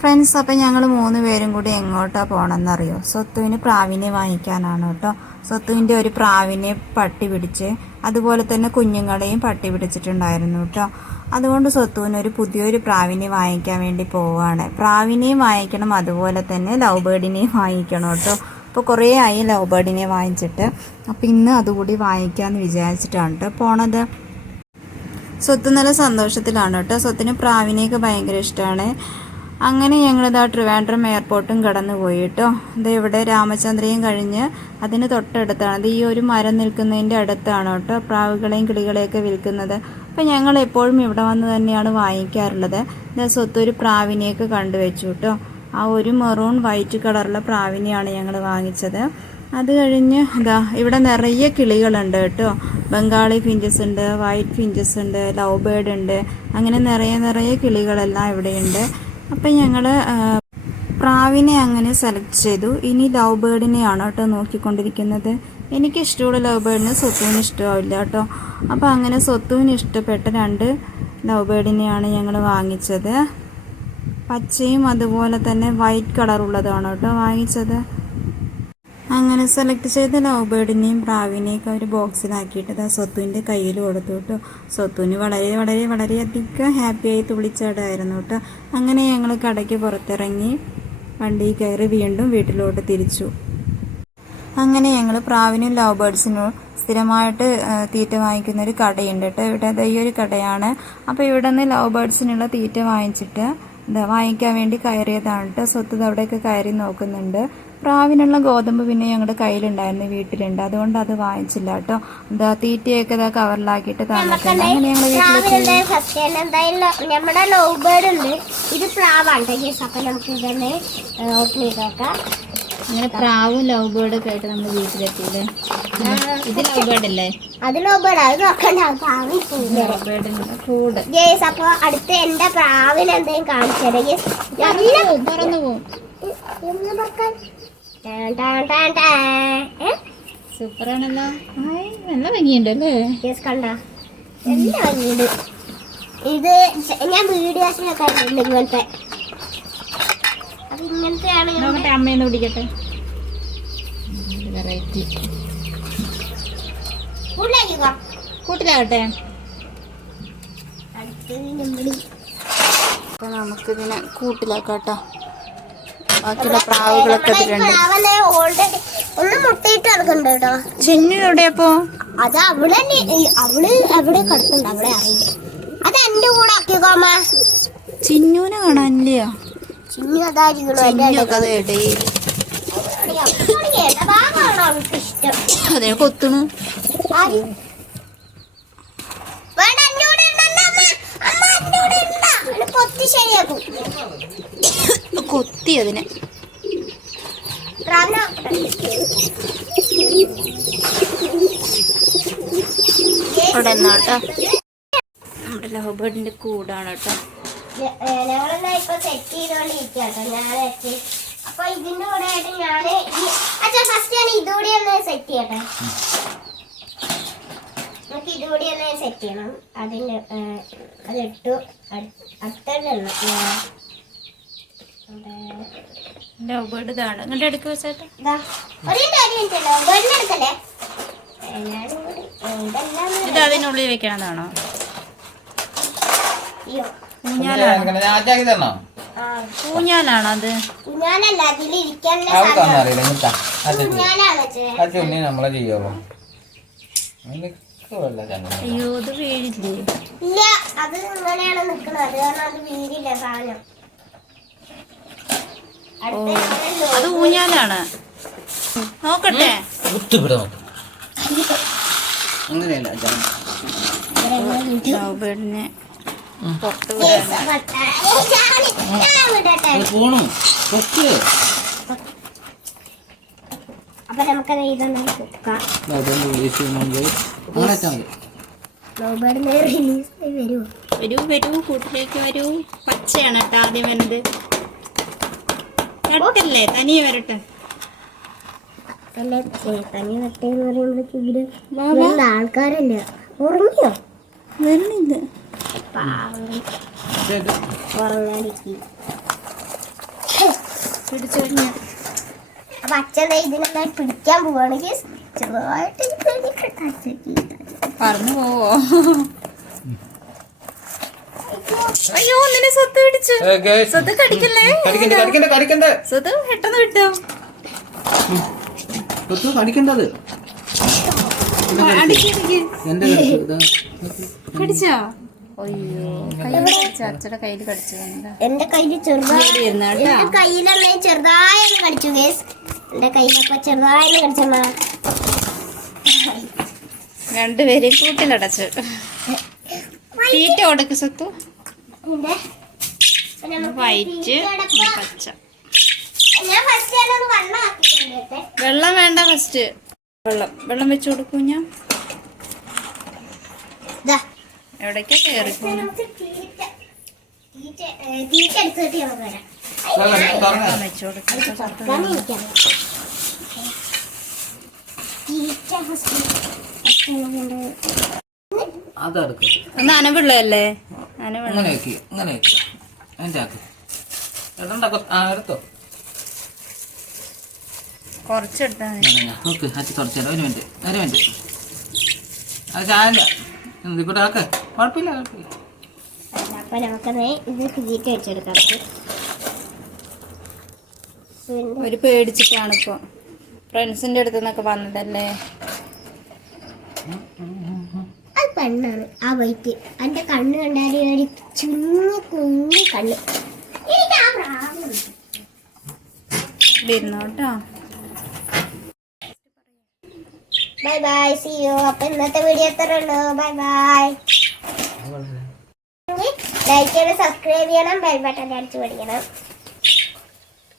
Friends, അപ്പം ഞങ്ങൾ 3 പേരും കൂടി എങ്ങോട്ടാണ് പോകണമെന്നറിയോ? സ്വത്തുവിന് പ്രാവിനെ വാങ്ങിക്കാനാണ് കേട്ടോ. സ്വത്തുവിൻ്റെ ഒരു പ്രാവിനെ പട്ടി പിടിച്ച്, അതുപോലെ തന്നെ കുഞ്ഞുങ്ങളെയും പട്ടി പിടിച്ചിട്ടുണ്ടായിരുന്നു കേട്ടോ. അതുകൊണ്ട് സ്വത്തുവിനൊരു പുതിയൊരു പ്രാവിനെ വാങ്ങിക്കാൻ വേണ്ടി പോവുകയാണ്. പ്രാവിനെയും വാങ്ങിക്കണം, അതുപോലെ തന്നെ ലവ് ബേർഡിനെയും വാങ്ങിക്കണം കേട്ടോ. അപ്പോൾ കുറേ ആയി ലവ് ബേർഡിനെ വാങ്ങിച്ചിട്ട്. അപ്പോൾ ഇന്ന് അതുകൂടി വാങ്ങിക്കാമെന്ന് വിചാരിച്ചിട്ടാണ് കേട്ടോ പോണത്. സ്വത്ത് നല്ല സന്തോഷത്തിലാണ് കേട്ടോ. സ്വത്തിന് പ്രാവിനെയൊക്കെ ഭയങ്കര ഇഷ്ടമാണ്. അങ്ങനെ ഞങ്ങളിതാ ട്രിവാൻഡ്രം എയർപോർട്ടും കടന്നു പോയി കേട്ടോ. ഇത് ഇവിടെ രാമചന്ദ്രയും കഴിഞ്ഞ് അതിന് തൊട്ടടുത്താണ്. ഇത് ഈ ഒരു മരം നിൽക്കുന്നതിൻ്റെ അടുത്താണ് കേട്ടോ പ്രാവുകളെയും കിളികളെയൊക്കെ വിൽക്കുന്നത്. അപ്പം ഞങ്ങൾ എപ്പോഴും ഇവിടെ വന്ന് തന്നെയാണ് വാങ്ങിക്കാറുള്ളത്. ഇത് സ്വത്ത് ഒരു പ്രാവിനെയൊക്കെ കണ്ടുവച്ചു കേട്ടോ. ആ ഒരു മെറൂൺ വൈറ്റ് കളറുള്ള പ്രാവിനെയാണ് ഞങ്ങൾ വാങ്ങിച്ചത്. അത് കഴിഞ്ഞ് ഇതാ ഇവിടെ നിറയെ കിളികളുണ്ട് കേട്ടോ. ബംഗാളി ഫിഞ്ചസ് ഉണ്ട്, വൈറ്റ് ഫിഞ്ചസ് ഉണ്ട്, ലവ് ബേർഡ് ഉണ്ട്. അങ്ങനെ നിറയെ കിളികളെല്ലാം ഇവിടെയുണ്ട്. അപ്പം ഞങ്ങൾ പ്രാവിനെ അങ്ങനെ സെലക്ട് ചെയ്തു. ഇനി ലവ് ബേർഡിനെയാണ് കേട്ടോ നോക്കിക്കൊണ്ടിരിക്കുന്നത്. എനിക്കിഷ്ടമുള്ള ലവ് ബേർഡിന് സ്വത്തുവിന് ഇഷ്ടമാവില്ല കേട്ടോ. അപ്പോൾ അങ്ങനെ സ്വത്തുവിന് ഇഷ്ടപ്പെട്ട 2 ലവ് ബേർഡിനെയാണ് ഞങ്ങൾ വാങ്ങിച്ചത്. പച്ചയും അതുപോലെ തന്നെ വൈറ്റ് കളറുള്ളതാണ് കേട്ടോ വാങ്ങിച്ചത്. അങ്ങനെ സെലക്ട് ചെയ്ത ലവ് ബേർഡിനെയും പ്രാവിനെയൊക്കെ ഒരു ബോക്സിലാക്കിയിട്ട് സ്വത്തുവിൻ്റെ കയ്യിൽ കൊടുത്തു കേട്ടോ. സ്വത്തുവിന് വളരെയധികം ഹാപ്പിയായി തുള്ളിച്ചാടായിരുന്നു കേട്ടോ. അങ്ങനെ ഞങ്ങൾ കടയ്ക്ക് പുറത്തിറങ്ങി വണ്ടിയിൽ കയറി വീണ്ടും വീട്ടിലോട്ട് തിരിച്ചു. അങ്ങനെ ഞങ്ങൾ പ്രാവിനും ലവ് ബേർഡ്സിനും സ്ഥിരമായിട്ട് തീറ്റ വാങ്ങിക്കുന്നൊരു കടയുണ്ട് കേട്ടോ. ഇവിടെ ഈ ഒരു കടയാണ്. അപ്പോൾ ഇവിടെ നിന്ന് ലവ് ബേർഡ്സിനുള്ള തീറ്റ വാങ്ങിച്ചിട്ട് വാങ്ങിക്കാൻ വേണ്ടി കയറിയതാണ് കേട്ടോ. സ്വത്ത് അവിടെയൊക്കെ കയറി നോക്കുന്നുണ്ട്. പ്രാവിനുള്ള ഗോതമ്പ് പിന്നെ ഞങ്ങളുടെ കയ്യിലുണ്ടായിരുന്നു, വീട്ടിലുണ്ട്. അതുകൊണ്ട് അത് വാങ്ങിച്ചില്ല കേട്ടോ. എന്താ തീറ്റയൊക്കെ കവറിലാക്കിയിട്ട് തന്നിട്ടുണ്ട്. അങ്ങനെ ഞങ്ങൾ നമ്മുടെ ലവ് ബേർഡ് ഉണ്ട്. ഇത് പ്രാവാണ്. അപ്പൊ നമുക്ക് ഇതന്നെ ഓപ്പൺ ചെയ്ത് നോക്കാം. അങ്ങനെ പ്രാവും ലവ് ബേർഡൊക്കെ ആയിട്ട് നമ്മൾ വീട്ടിലെത്തിയില്ലേ? ഇത് ലവ് ബേർഡ് അല്ലേ? അത് ലവ് ബേർഡ്. അത് നോക്കണ്ട. അപ്പൊ അടുത്ത് എന്റെ പ്രാവിന് എന്തെങ്കിലും കാണിച്ചത് തുറന്നു പോകും. സൂപ്പറാണല്ലോ. നല്ല ഭംഗിയുണ്ടല്ലേ? കണ്ട നല്ല ഭംഗിയുണ്ട്. ഇത് ഞാൻ വീഡിയോസിലൊക്കെ കണ്ടിട്ടുണ്ട് ഇങ്ങനത്തെ. അത് ഇങ്ങനത്തെയാണ്. നോക്കട്ടെ, അമ്മയെന്ന് പിടിക്കട്ടെ. വെറൈറ്റി കൂട്ടിലാകട്ടെ. അപ്പൊ നമുക്കിതിനെ കൂട്ടിലാക്കാട്ടോ. ബാക്കിയുള്ള പ്രാവുകളൊക്കെ ഒന്ന് മുട്ടയിട്ട് കിടക്കുന്നുണ്ട് കേട്ടോ. ചിന്നു എവിടെയപ്പോ? അത് അവള് എവിടെ കിടക്കുന്നുണ്ട്, അവിടെ അറിയില്ല. അത് എന്റെ കൂടെ ആക്കിക്കോമ. ചിന്നുവിനെ കാണാനില്ലയോ? ചിന്നു അതായിരിക്കും അതെ കൊത്തുണു. കൊത്തി അതിനെ. അവിടെ എന്നാട്ടോ നമ്മുടെ ലവ് ബേർഡിന്റെ കൂടാണ് കേട്ടോ. ഞങ്ങളെന്നാ ഇപ്പൊ സെറ്റ് ചെയ്തോണ്ടിരിക്കട്ടോ. ഞാൻ അപ്പൊ ഇതിന്റെ കൂടെ ആയിട്ട് ഞാന് ഫസ്റ്റ് ഞാൻ ഇതുകൂടി ഒന്ന് സെറ്റ് ചെയ്യട്ടെ. നമുക്ക് ഇതുകൂടി ഒന്ന് സെറ്റ് ചെയ്യണം. അതിന് അതിട്ടു. അടുത്തെണ്ണം ലവ് ബേർഡ് ഇതാണ്. അങ്ങോട്ട് എടുക്ക വെച്ചാട്ടെ. ഇത് അതിനുള്ളിൽ വെക്കണതാണോ? ഊഞ്ഞാലാണോ അത്? ഊഞ്ഞാലല്ല, അതിലിരിക്കാനുള്ള നമ്മളെ ചെയ്യോ? അയ്യോ, ഇത് വീഴില്ലേ? ഇല്ല, അത് ഇങ്ങനെയാണ് നിക്കുന്നത്. അത് കാരണം അത് വീഴില്ല സാധനം. അത് ഊഞ്ഞാലാണ്. നോക്കട്ടെ. അങ്ങനെയല്ല ലവ് ബേർഡിനെ പുറത്ത് അപ്പൊ നമുക്കത് ഇതൊന്നും വരൂ കൂട്ടിലേക്ക് വരൂ. പച്ചയാണ് കേട്ടോ ആദ്യം വരുന്നത്. വരട്ടല്ലേ, തനിയെ വരട്ടെ. തനി വരട്ടെന്ന് പറയുമ്പോഴേക്കും ആൾക്കാരല്ല. ഉറങ്ങിയോ? വരുന്നില്ല. ഉറങ്ങാതിരിക്കും. പിടിച്ചു കഴിഞ്ഞാൽ അപ്പൊ അച്ഛൻ ദേ ഇതിനെല്ലാം പിടിക്കാൻ പോവാണെങ്കിൽ ചെറുതായിട്ട് പറഞ്ഞു പോവോ? അയ്യോ നിന്നെ സ്വത്ത് പിടിച്ചു. സ്വത്ത് കടിക്കല്ലേ? സ്വത്ത് പെട്ടെന്ന് വിട്ടോ. കടിക്കണ്ടത് കടിച്ചോ? അയ്യോ അച്ഛയുടെ കയ്യിൽ കടിച്ചതാ. എന്റെ കയ്യിൽ ചെറുതായി എന്റെ കയ്യിലല്ലേ ചെറുതായി കടിച്ചു ഗേസ്. എന്റെ കയ്യിലൊക്കെ ചെറുതായി കടിച്ചമ്മ. രണ്ടുപേരെയും കൂട്ടിലടച്ചു. തീറ്റ കൊടുക്ക് സത്തു. വൈറ്റ് പച്ച. ഞാൻ ഫസ്റ്റ് ഒന്ന് വെള്ളം ആക്കിയിട്ടുണ്ട്. വെള്ളം വേണ്ട. ഫസ്റ്റ് വെള്ളം വെച്ച് കൊടുക്കൂ. ഞാൻ എവിടേക്കാ കേറിപ്പോ? നമുക്ക് തീറ്റ എടുത്തിട്ട് നമുക്ക് വരാം. വെച്ച് കൊടുക്കാം. അതെടുക്കും. ഒന്ന് അനവുള്ളതല്ലേ? അനവുള്ള അങ്ങനെ വെക്കി, അങ്ങനെ വെക്കി. അതിൻ്റെ ആക്ക് എടുത്തോ. കുറച്ചെടുത്താ നോക്ക് അച്ഛൻ തുടച്ചേരാം. ഒരു മിനിറ്റ്. അത് ചായ ഇതിക്കൂടെ ആക്ക്. കുഴപ്പമില്ല. അപ്പൊ നമുക്കത് ഇത് തീറ്റ വെച്ചെടുക്കാം. ഒരു പേടിച്ചിട്ടാണ് ഇപ്പൊ. ഫ്രണ്ട്സിന്റെ അടുത്ത് നിന്നൊക്കെ വന്നതല്ലേ. അത് പെണ്ണാണ് ആ വൈറ്റ്. എന്റെ കണ്ണ് കണ്ടാല് ഒരു കുഞ്ഞു കണ്ണ്. എനിക്ക് ആ പ്രാവുണ്ട്. ഇരുന്നോട്ടോ. Bye bye, see you. അപ്പൊ ഇന്നത്തെ വീഡിയോ എത്ര ഉള്ളൂ. Bye bye. ലൈക്ക് ചെയ്യണം, സബ്സ്ക്രൈബ് ചെയ്യണം, ബെൽ ബട്ടൺ അടിച്ചു പഠിക്കണം.